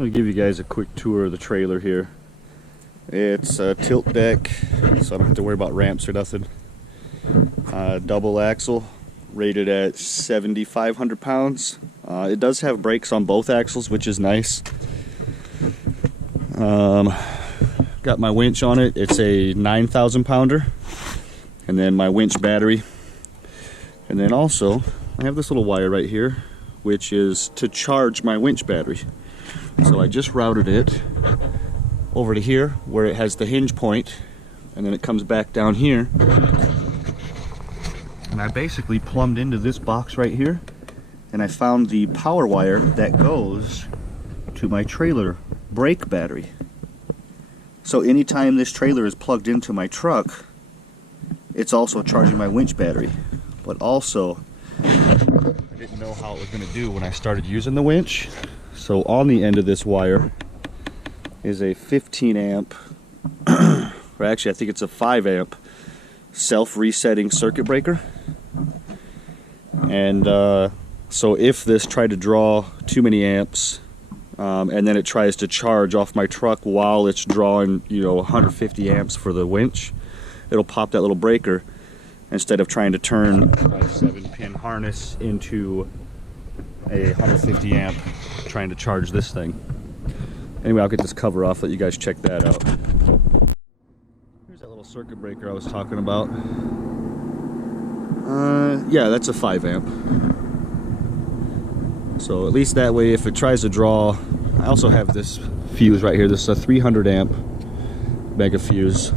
going to give you guys a quick tour of the trailer here. It's a tilt deck, so I don't have to worry about ramps or nothing. Double axle, rated at 7,500 pounds. It does have brakes on both axles, which is nice. Got my winch on it. It's a 9,000 pounder. And then my winch battery. And then also, I have this little wire right here, which is to charge my winch battery. So I just routed it over to here where it has the hinge point, and then it comes back down here. And I basically plumbed into this box right here, and I found the power wire that goes to my trailer brake battery. So anytime this trailer is plugged into my truck, it's also charging my winch battery. But also, I didn't know how it was going to do when I started using the winch. So on the end of this wire is a 15 amp, or actually I think it's a 5 amp self-resetting circuit breaker. And so if this tried to draw too many amps, and then it tries to charge off my truck while it's drawing, 150 amps for the winch, it'll pop that little breaker instead of trying to turn my 7-pin harness into a 150 amp trying to charge this thing. Anyway, I'll get this cover off, let you guys check that out. Here's that little circuit breaker I was talking about. Yeah, that's a 5 amp. So at least that way, if it tries to draw, I also have this fuse right here. This is a 300 amp mega fuse.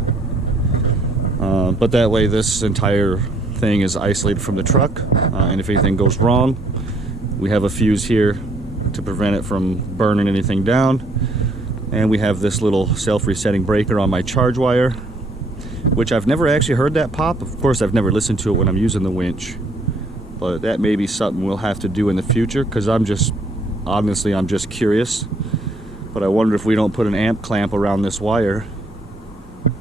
But that way this entire thing is isolated from the truck, and if anything goes wrong, we have a fuse here to prevent it from burning anything down. And we have this little self-resetting breaker on my charge wire, which I've never actually heard that pop. Of course, I've never listened to it when I'm using the winch, but that may be something we'll have to do in the future, because I'm just curious. But I wonder if we don't put an amp clamp around this wire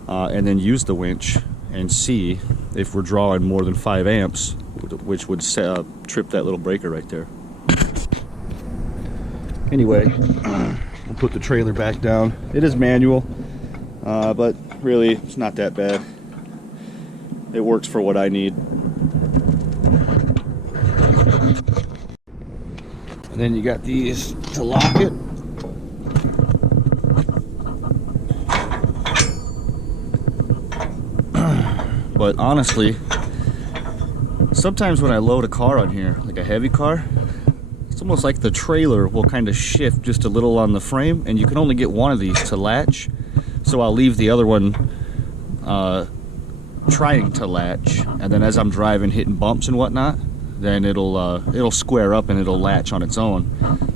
and then use the winch and see if we're drawing more than 5 amps, which would trip that little breaker right there. Anyway, we'll put the trailer back down. It is manual, but really it's not that bad. It works for what I need. And then you got these to lock it. But honestly, sometimes when I load a car on here, like a heavy car, it's almost like the trailer will kind of shift just a little on the frame, and you can only get one of these to latch. So I'll leave the other one trying to latch, and then as I'm driving, hitting bumps and whatnot, then it'll square up and it'll latch on its own.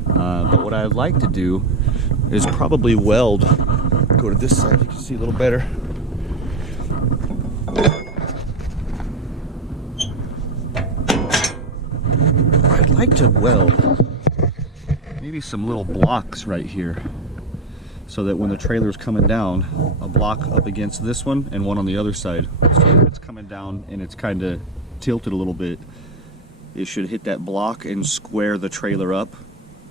But what I'd like to do is probably weld. Go to this side, you can see a little better. I'd like to weld maybe some little blocks right here, so that when the trailer's coming down, a block up against this one and one on the other side. So if it's coming down and it's kind of tilted a little bit, it should hit that block and square the trailer up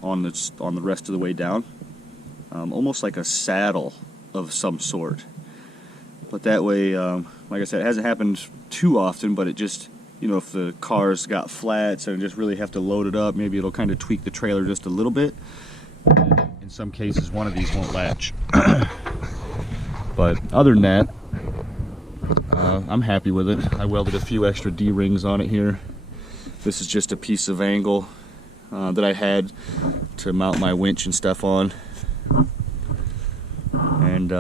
on the rest of the way down. Almost like a saddle of some sort. But that way, like I said, it hasn't happened too often, but it just, if the car's got flats and just really have to load it up, maybe it'll kind of tweak the trailer just a little bit. In some cases, one of these won't latch. But other than that, I'm happy with it. I welded a few extra D-rings on it here. This is just a piece of angle that I had to mount my winch and stuff on. And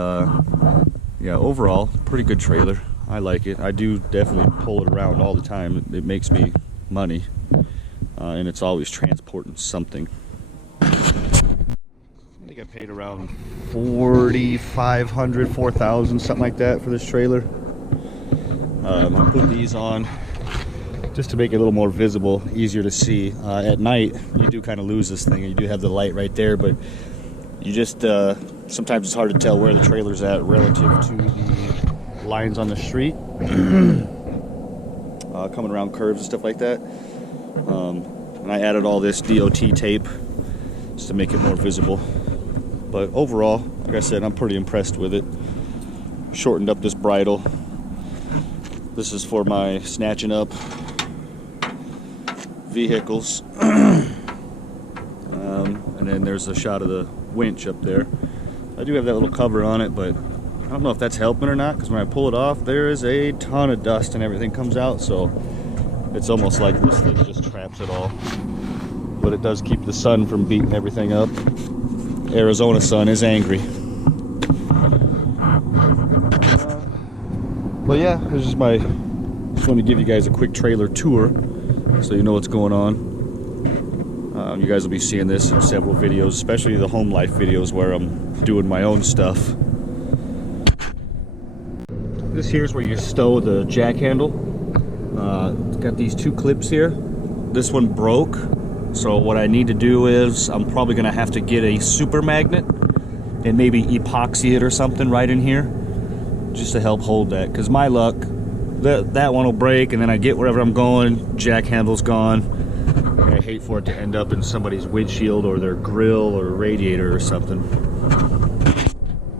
yeah, overall, pretty good trailer. I like it. I do definitely pull it around all the time. It makes me money, and it's always transporting something. I think I paid around $4,500, $4,000, something like that for this trailer. I put these on just to make it a little more visible, easier to see. At night, you do kind of lose this thing, and you do have the light right there, but you just, sometimes it's hard to tell where the trailer's at relative to the lines on the street, coming around curves and stuff like that. And I added all this DOT tape just to make it more visible. But overall, like I said, I'm pretty impressed with it. Shortened up this bridle. This is for my snatching up vehicles. And then there's a shot of the winch up there. I do have that little cover on it, but I don't know if that's helping or not, because when I pull it off, there is a ton of dust and everything comes out, so it's almost like this thing just traps it all. But it does keep the sun from beating everything up. Arizona sun is angry. But yeah, this is my, just want to give you guys a quick trailer tour so you know what's going on. You guys will be seeing this in several videos, especially the home life videos where I'm doing my own stuff. This here is where you stow the jack handle. It's got these two clips here. This one broke, so what I need to do is I'm probably gonna have to get a super magnet and maybe epoxy it or something right in here just to help hold that, because my luck, that one will break and then I get wherever I'm going, jack handle's gone. I hate for it to end up in somebody's windshield or their grill or radiator or something.